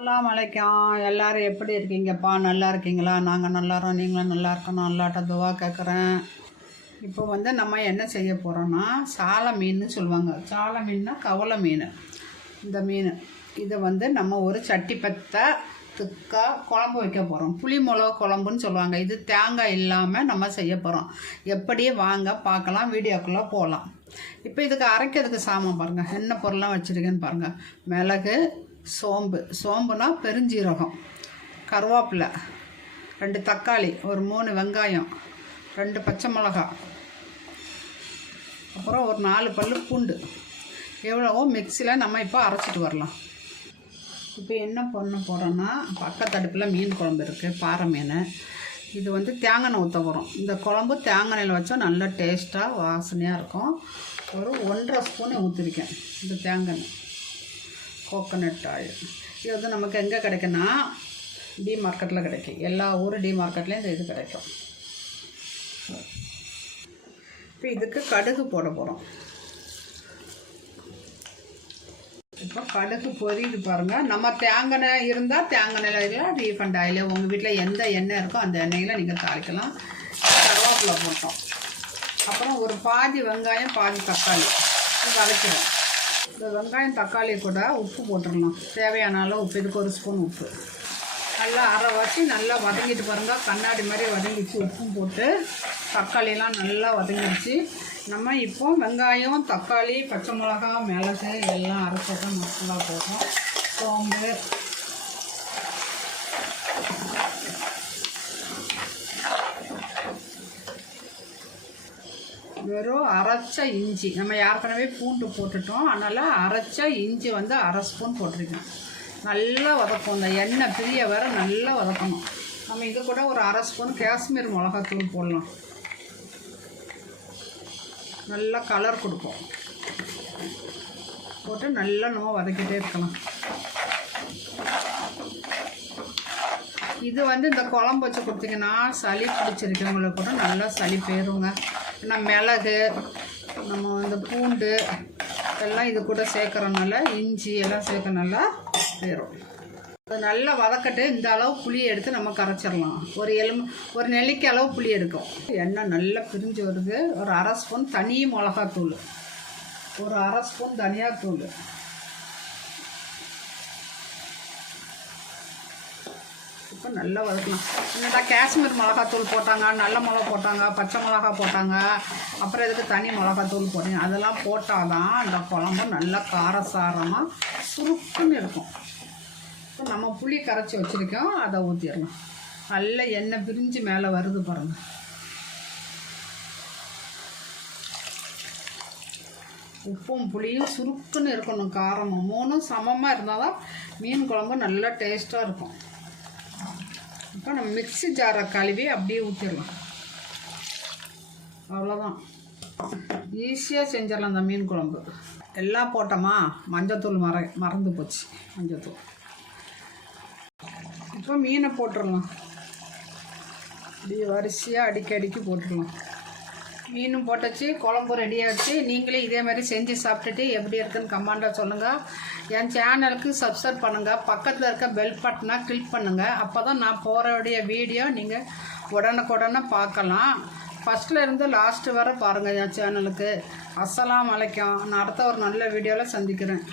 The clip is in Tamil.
அஸ்ஸலாமு அலைக்கும். எல்லாரும் எப்படி இருக்கீங்கப்பா? நல்லா இருக்கீங்களா? நாங்கள் நல்லாரோம், நீங்களும் நல்லா இருக்கணும். நல்லாட்ட துவா கேட்குறேன். இப்போ நம்ம என்ன செய்ய போகிறோன்னா, சாலை மீன் சொல்லுவாங்க. சாலை மீன்னா கவலை மீன். இந்த மீன் இதை நம்ம ஒரு சட்டி பற்ற திக்கா குழம்பு வைக்க போகிறோம். புளி மிளகா குழம்புன்னு சொல்லுவாங்க. இது தேங்காய் இல்லாமல் நம்ம செய்ய போகிறோம். எப்படியே வாங்க பார்க்கலாம், வீடியோக்குள்ளே போகலாம். இப்போ இதுக்கு அரைக்கிறதுக்கு சாமான் பாருங்கள், என்ன பொருள்லாம் வச்சுருக்கேன்னு பாருங்கள். மிளகு, சோம்புனா பெருஞ்சீரகம், கருவேப்பிலை, 2 தக்காளி, ஒரு 3 வெங்காயம், 2 பச்சை மிளகாய், அப்புறம் ஒரு 4 பல்லு பூண்டு. எவ்வளவோ மிக்சியில் நம்ம இப்போ அரைச்சிட்டு வரலாம். இப்போ என்ன பண்ண போகிறோன்னா, பக்கத்தடுப்பில் மீன் குழம்பு இருக்குது, பாறை மீன். இது தேங்காய் எண்ணெய் ஊற்ற போகிறோம். இந்த குழம்பு தேங்காய் எண்ணெயில் வச்சா நல்லா டேஸ்ட்டாக வாசனையாக இருக்கும். ஒரு 1.5 ஸ்பூன் ஊற்றிருக்கேன் இந்த தேங்காய் எண்ணெய். கோகோனட் ஆயில் இது நமக்கு எங்கே கிடைக்குன்னா, டி மார்க்கெட்டில் கிடைக்கும். எல்லா ஊர் டி மார்க்கெட்லேயும் இந்த இது கிடைக்கும். இப்போ இதுக்கு கடுகு போட போகிறோம். இப்போ கடுகு பொரியுது பாருங்கள். நம்ம தேங்காய் எண்ணெய் இருந்தால் தேங்காய் எண்ணெயில், ரீஃபண்ட் ஆயில், உங்கள் வீட்டில் எந்த எண்ணெய் இருக்கோ அந்த எண்ணெயில் நீங்கள் தாளிக்கலாம். கருவேப்பிலை போட்டோம். அப்புறம் ஒரு பாதி வெங்காயம், பாதி தக்காளி வதக்கிறோம். இந்த வெங்காயம் தக்காளி கூட உப்பு போட்டுடலாம், தேவையான அளவு உப்பு. இதுக்கு 1 ஸ்பூன் உப்பு. நல்லா அரை வச்சு நல்லா வதங்கிட்டு பாருங்கள். கண்ணாடி மாதிரி வதங்கிச்சு. உப்பும் போட்டு தக்காளியெல்லாம் நல்லா வதங்கிடுச்சு. நம்ம இப்போ வெங்காயம், தக்காளி, பச்சை மிளகா, மிளகு எல்லாம் அரைச்சத மசாலா போடுறோம். சோம்பு, வெறும் அரைச்ச இஞ்சி, நம்ம ஏற்கனவே பூண்டு போட்டுட்டோம், அதனால் அரைச்ச இஞ்சி 1/2 ஸ்பூன் போட்டிருக்கோம். நல்லா வதக்கும். இந்த எண்ணெய் பிரிய வர நல்லா வதக்கணும். நம்ம இது கூட ஒரு 1/2 ஸ்பூன் காஷ்மீர் மிளகாத்தூள் போடலாம். நல்லா கலர் கொடுப்போம். போட்டு நல்லா நம்ம வதக்கிட்டே இருக்கலாம். இது இந்த குழம்பு வச்சு கொடுத்தீங்கன்னா, சளி பிடிச்சிருக்கவங்களுக்கு கூட நல்லா சளி போயிருங்க. ஏன்னா மிளகு, நம்ம இந்த பூண்டு எல்லாம் இது கூட சேர்க்குறனால, இஞ்சி எல்லாம் சேர்க்கறனால போயிடும். அது நல்லா வதக்கட்டு. இந்த அளவு புளி எடுத்து நம்ம கரைச்சிடலாம். ஒரு நெல்லிக்காய் அளவு புளி எடுக்கும். எண்ணெய் நல்லா பிரிஞ்சு வருது. ஒரு 1/2 ஸ்பூன் தனி மிளகாத்தூள், ஒரு 1/2 ஸ்பூன் தனியாத்தூள், இப்போ நல்லா வதக்கலாம். என்னடா காஷ்மீர் மிளகாத்தூள் போட்டாங்க, நல்ல மிளகா போட்டாங்க, பச்சை மிளகா போட்டாங்க, அப்புறம் இதுக்கு தனி மிளகாத்தூள் போட்டீங்க. அதெல்லாம் போட்டால் தான் அந்த குழம்பு நல்லா காரசாரமாக சுருக்குன்னு இருக்கும். இப்போ நம்ம புளி கரைச்சி வச்சுருக்கோம், அதை ஊற்றிடலாம். நல்ல எண்ணெய் பிரிஞ்சு மேலே வருது பாருங்கள். உப்பும் புளியும் சுருக்குன்னு இருக்கணும். காரமும் 3ம் சமமாக இருந்தால் தான் மீன் குழம்பு நல்லா டேஸ்ட்டாக இருக்கும். இப்போ நம்ம மிக்ஸி ஜாரை கழுவி அப்படியே ஊற்றிடலாம். அவ்வளோதான், ஈஸியாக செஞ்சிடலாம் அந்த மீன் குழம்பு. எல்லாம் போட்டோமா, மஞ்சத்தூள் மறந்து போச்சு. மஞ்சத்தூள் இப்போ மீனை போட்டுடலாம். அப்படியே வரிசையாக அடிக்கடிக்கு போட்டுடலாம். மீனும் போட்டாச்சு, குழம்பு ரெடியாகிடுச்சு. நீங்களே இதே மாதிரி செஞ்சு சாப்பிட்டுட்டு எப்படி இருக்குன்னு கமெண்டாக சொல்லுங்கள். என் சேனலுக்கு சப்ஸ்கிரைப் பண்ணுங்கள். பக்கத்தில் இருக்க பெல் பட்டனை கிளிக் பண்ணுங்கள். அப்போ தான் நான் போகிறவுடைய வீடியோ நீங்கள் உடனுக்குடனே பார்க்கலாம். ஃபஸ்ட்டில் இருந்து லாஸ்ட்டு வரை பாருங்கள் என் சேனலுக்கு. அஸ்ஸலாமு அலைக்கும். நான் அடுத்த ஒரு நல்ல வீடியோவில் சந்திக்கிறேன்.